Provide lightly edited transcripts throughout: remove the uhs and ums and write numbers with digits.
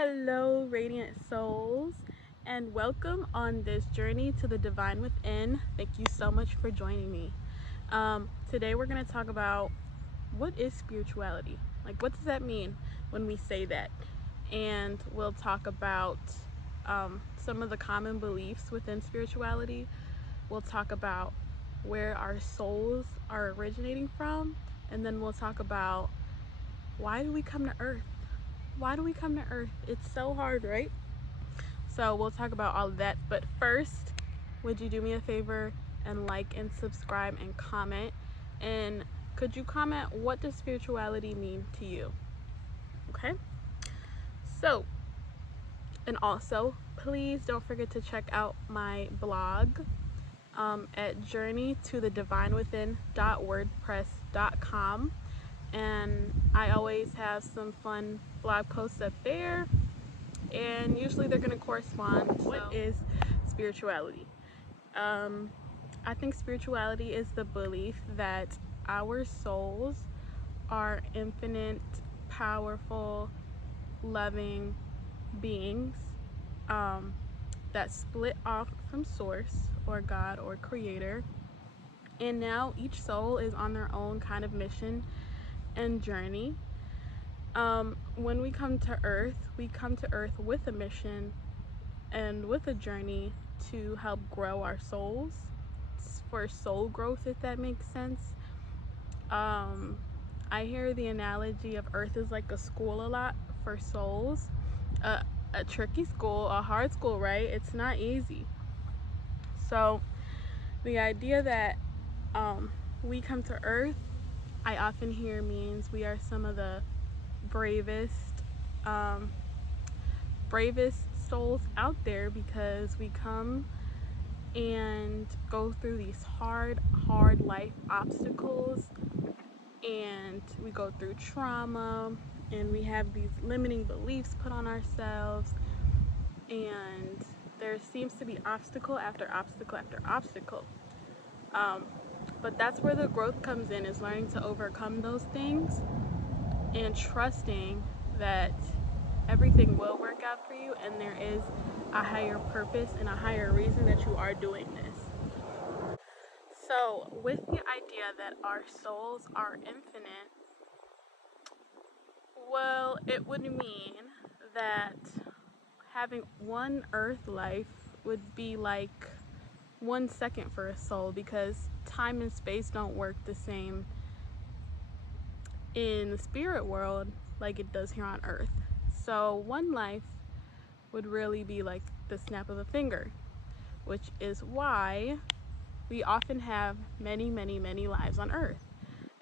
Hello, radiant souls, and welcome on this journey to the divine within. Thank you so much for joining me. Today, we're going to talk about what is spirituality? Like, what does that mean when we say that? And we'll talk about some of the common beliefs within spirituality. We'll talk about where our souls are originating from, and then we'll talk about why do we come to Earth? Why do we come to Earth? It's so hard, right? So we'll talk about all of that. But first, would you do me a favor and like and subscribe and comment? And could you comment, what does spirituality mean to you? Okay? So, and also, please don't forget to check out my blog at journeytothedivinewithin.wordpress.com. And I always have some fun blog posts up there, and usually they're going to correspond. What is spirituality? I think spirituality is the belief that our souls are infinite, powerful, loving beings that split off from source or God or creator, and now each soul is on their own kind of mission and journey. When we come to Earth with a mission and with a journey to help grow our souls, for soul growth, if that makes sense. I hear the analogy of Earth is like a school a lot for souls. A tricky school, a hard school, right? It's not easy. So the idea that we come to Earth, I often hear means we are some of the um, bravest souls out there, because we come and go through these hard life obstacles, and we go through trauma, and we have these limiting beliefs put on ourselves, and there seems to be obstacle after obstacle after obstacle. But that's where the growth comes in, is learning to overcome those things and trusting that everything will work out for you, and there is a higher purpose and a higher reason that you are doing this. So, with the idea that our souls are infinite, well, it would mean that having one earth life would be like 1 second for a soul, because time and space don't work the same in the spirit world like it does here on Earth. So one life would really be like the snap of a finger, which is why we often have many lives on Earth.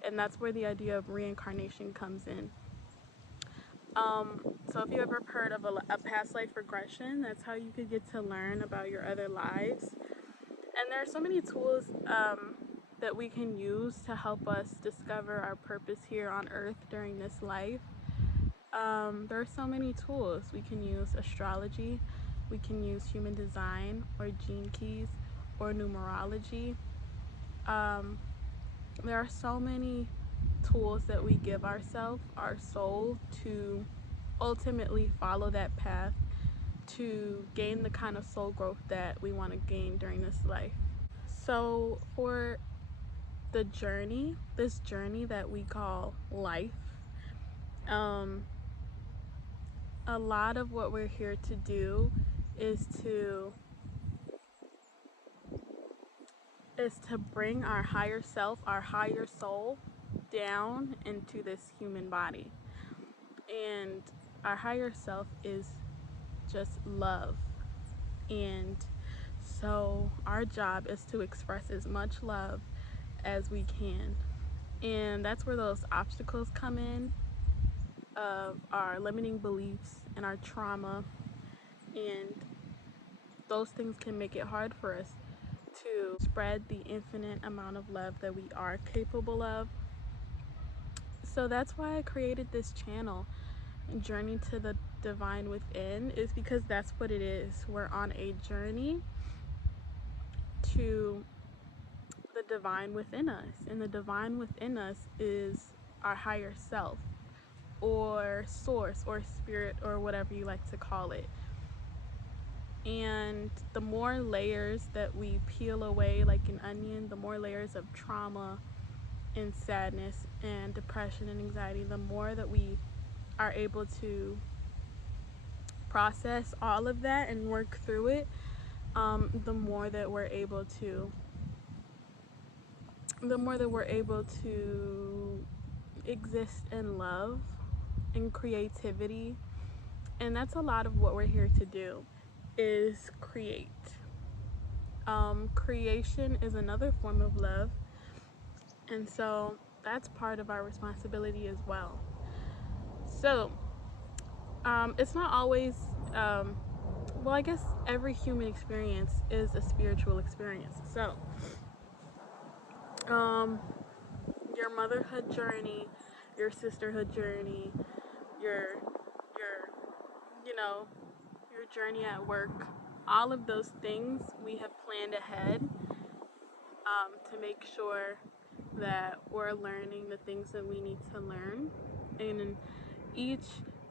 And that's where the idea of reincarnation comes in. So if you ever heard of a past life regression, that's how you could get to learn about your other lives. And there are so many tools that we can use to help us discover our purpose here on Earth during this life. There are so many tools. We can use astrology, we can use human design or gene keys or numerology. There are so many tools that we give ourselves, our soul, to ultimately follow that path to gain the kind of soul growth that we want to gain during this life. So for this journey that we call life, a lot of what we're here to do is to bring our higher self, our higher soul, down into this human body. And our higher self is just love. And so our job is to express as much love as we can. And that's where those obstacles come in, of our limiting beliefs and our trauma. And those things can make it hard for us to spread the infinite amount of love that we are capable of. So that's why I created this channel, Journey to the Divine Within, is because that's what it is. We're on a journey to the divine within us, and the divine within us is our higher self, or source or spirit or whatever you like to call it. And the more layers that we peel away like an onion, the more layers of trauma and sadness and depression and anxiety, the more that we are able to process all of that and work through it, the more that we're able to exist in love and creativity. And that's a lot of what we're here to do, is create. Creation is another form of love, and so that's part of our responsibility as well. So it's not always well, I guess every human experience is a spiritual experience. So your motherhood journey, your sisterhood journey, your you know, your journey at work, all of those things we have planned ahead to make sure that we're learning the things that we need to learn. And in each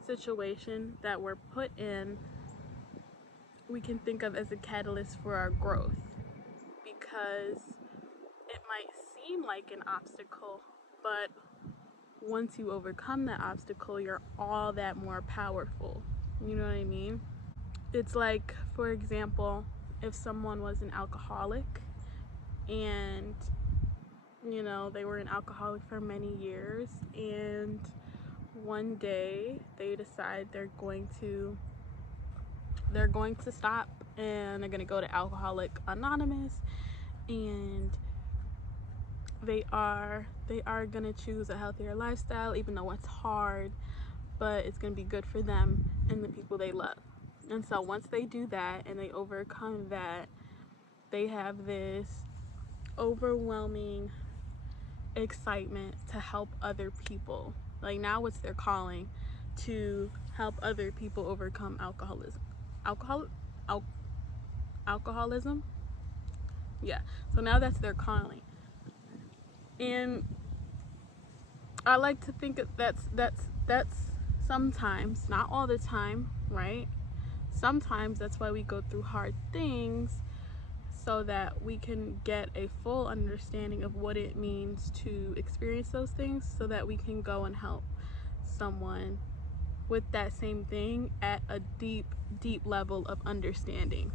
situation that we're put in, we can think of as a catalyst for our growth, because it might seem like an obstacle, but once you overcome that obstacle, you're all that more powerful. You know what I mean? It's like, for example, if someone was an alcoholic and they were an alcoholic for many years, and one day they decide they're going to stop, and they're going to go to Alcoholics Anonymous, and they are going to choose a healthier lifestyle, even though it's hard, but it's going to be good for them and the people they love. And so once they do that and they overcome that, they have this overwhelming excitement to help other people. Like, now it's their calling to help other people overcome alcoholism. Alcoholism? Yeah. So now that's their calling. And I like to think that's sometimes, not all the time, right? Sometimes that's why we go through hard things, so that we can get a full understanding of what it means to experience those things, so that we can go and help someone with that same thing at a deep level of understanding.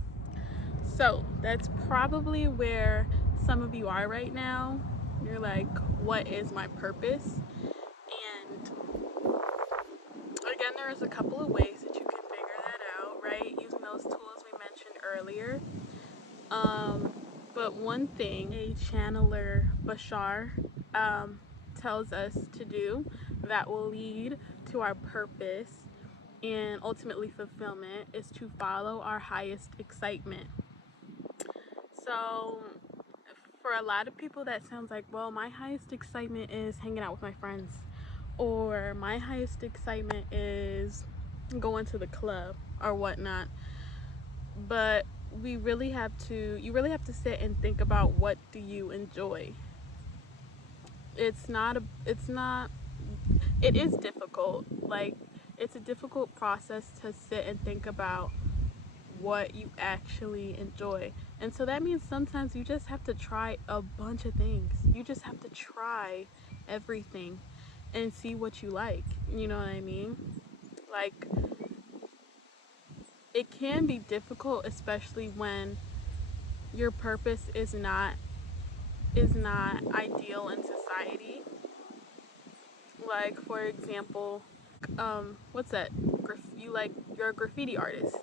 So that's probably where some of you are right now. You're like, what is my purpose? And again, there's a couple of ways that you can figure that out, right? Using those tools we mentioned earlier. But one thing a channeler, Bashar, tells us to do that will lead to our purpose and ultimately fulfillment is to follow our highest excitement. So for a lot of people that sounds like, well, my highest excitement is hanging out with my friends, or my highest excitement is going to the club or whatnot. But you really have to sit and think about, what do you enjoy? It is difficult. Like, it's a difficult process to sit and think about what you actually enjoy. And so that means sometimes you just have to try a bunch of things. You just have to try everything and see what you like. You know what I mean? Like, it can be difficult, especially when your purpose is not ideal in society. Like, for example, what's that? You're a graffiti artist,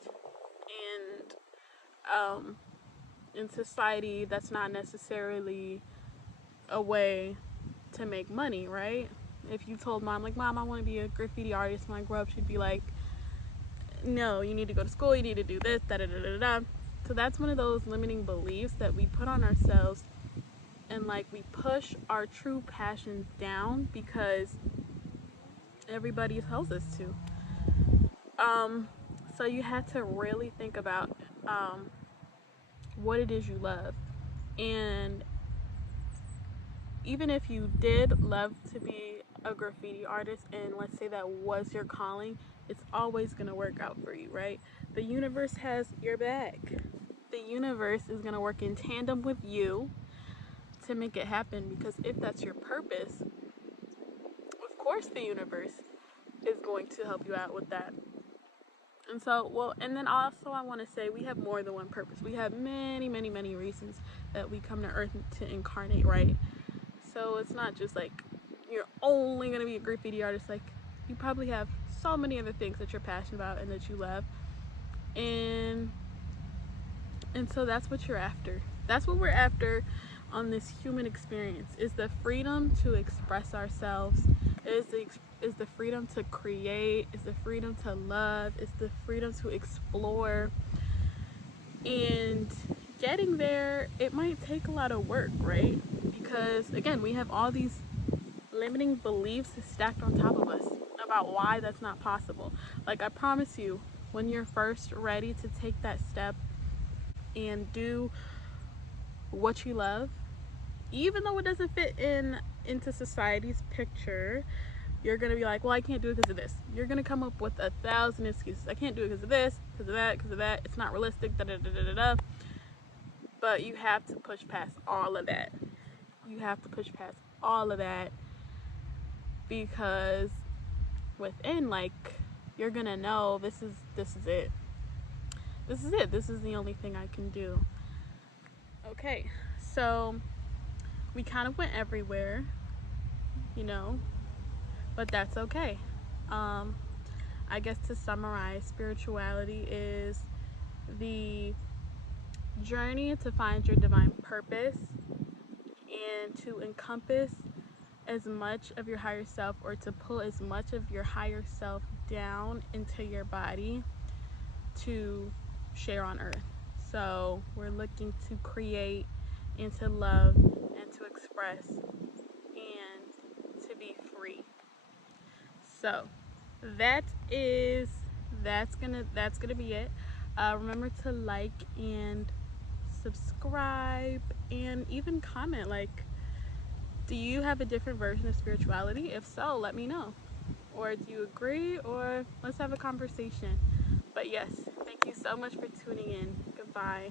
and in society, that's not necessarily a way to make money, right? If you told mom, like, Mom, I want to be a graffiti artist when I grow up, she'd be like, no, you need to go to school, you need to do this, da da da da da. So that's one of those limiting beliefs that we put on ourselves, and like, we push our true passions down because everybody tells us to. So you have to really think about what it is you love. And even if you did love to be a graffiti artist and let's say that was your calling, it's always going to work out for you, right? The universe has your back. The universe is going to work in tandem with you to make it happen, because if that's your purpose, of course the universe is going to help you out with that. And so, well, and then also I want to say we have more than one purpose. We have many, many, many reasons that we come to earth to incarnate, right? So it's not just like you're only going to be a graffiti artist. Like, you probably have so many other things that you're passionate about and that you love. And so that's what you're after. That's what we're after on this human experience, is the freedom to express ourselves, is the freedom to create, is the freedom to love, is the freedom to explore. And getting there, it might take a lot of work, right? Because again, we have all these limiting beliefs stacked on top of us about why that's not possible. Like, I promise you, when you're first ready to take that step and do what you love, even though it doesn't fit into society's picture, you're gonna be like, well, I can't do it because of this. You're gonna come up with 1,000 excuses. I can't do it because of this, because of that, because of that. It's not realistic. Da da da da da. But you have to push past all of that. You have to push past all of that, because within, like, you're gonna know this is it. This is it. This is the only thing I can do. Okay, so we kind of went everywhere, you know, but that's okay. I guess to summarize, spirituality is the journey to find your divine purpose and to encompass as much of your higher self, or to pull as much of your higher self down into your body to share on earth. So we're looking to create and to love and to express and to be free. So that's gonna be it. Remember to like and subscribe and even comment. Like, do you have a different version of spirituality? If so, let me know. Or do you agree? Or let's have a conversation. But yes, thank you so much for tuning in. Goodbye.